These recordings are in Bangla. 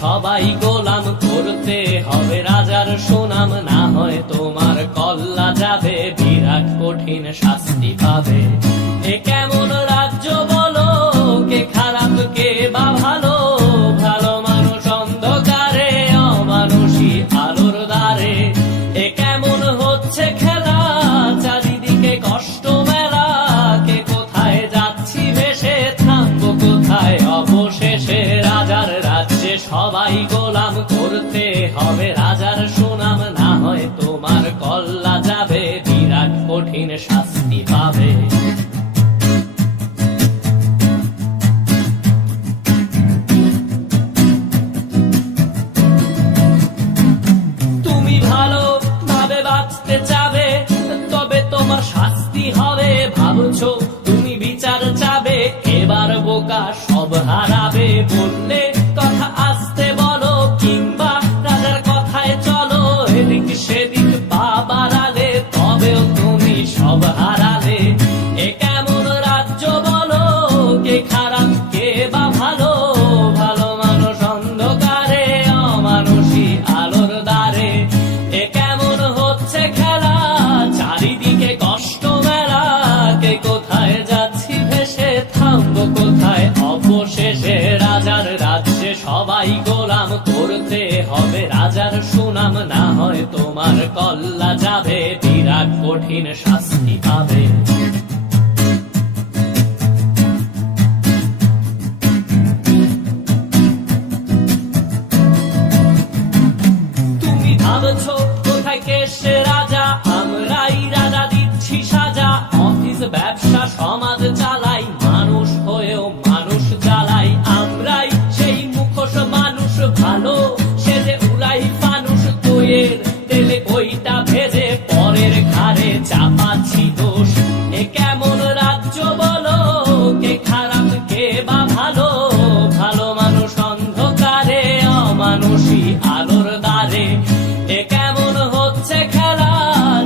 সবাই গোলাম, করতে হবে রাজার সুনাম, না হয় তোমার কল্লা যাবে, বিরাট কঠিন শাস্তি পাবে। এ কেমন রাজ্য বলো, কে খারাপ কে বা ভালো, ভালো মানুষ অন্ধকারে, অমানুষী আলোর দ্বারে। এ কেমন হচ্ছে খেলা, চারিদিকে কষ্ট মেলা, কে কোথায় যাচ্ছি ভেসে, থামবো কোথায় অবশেষে। রাজার রাজ্যে সবাই গোলাম, করতে হবে রাজার সুনাম, না হয় তোমার কল্লা যাবে, বিরাট কঠিন শাস্তি পাবে। তুমি ভালো ভাবে বাঁচতে চাবে, তবে তোমার শাস্তি হবে। ভাবছো তুমি বিচার চাবে, এবার বোকা সব হারাবে। বললে কথা আসতে বলো, কিংবা রাজার কথায় চলো, এদিক সেদিক পা বাড়ালে, তবেও তুমি সব হারালে। এ কেমন রাজ্য বলো, কে খারাপ কে বা ভালো, ভালো মানুষ অন্ধকারে, অমানুষী আলোর দ্বারে। এ কেমন হচ্ছে খেলা, চারিদিকে কষ্ট মেলা, কে কোথায় যাচ্ছি ভেসে, থামবো কোথায় অবশেষে। রাজার রাজ্যে সবাই গোলাম, করতে হবে রাজার সুনাম, না হয় তোমার কল্লা যাবে, বিরাট কঠিন শাস্তি পাবে। তুমি ভাবছো কোথায় কেসে রাজা, আমরাই রাজা দিচ্ছি সাজা। অফিস ব্যবসা সমাজ চালাই, মানুষ হয়েও মানুষ জ্বালাই। আমরাই সেই মুখোশ মানুষ ভালো, সেজে উড়াই ফানুষ দইয়ের তেলে, ওইটা ভেজে পরের ঘাড়ে চাপাচ্ছি দোষ। এ কেমন রাজ্য বলো, কে খারাপ কে বা ভালো, ভালো মানুষ অন্ধকারে, অমানুষী আলোর দ্বারে। এ কেমন হচ্ছে খেলা,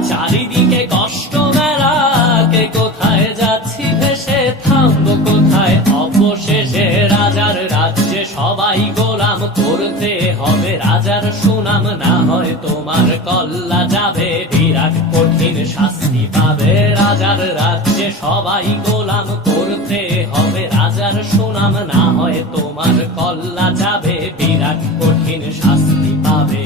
চারিদিকে কষ্ট মেলা, কে কোথায় যাচ্ছি ভেসে, থামবো কোথায় অবশেষে। রাজার রাজ্যে সবাই গোলাম, করতে হবে রাজার সুনাম, না হয় তোমার কল্লা যাবে, বিরাট কঠিন শাস্তি পাবে। রাজার রাজ্যে সবাই গোলাম, করতে হবে রাজার সুনাম, না হয় তোমার কল্লা যাবে, বিরাট কঠিন শাস্তি পাবে।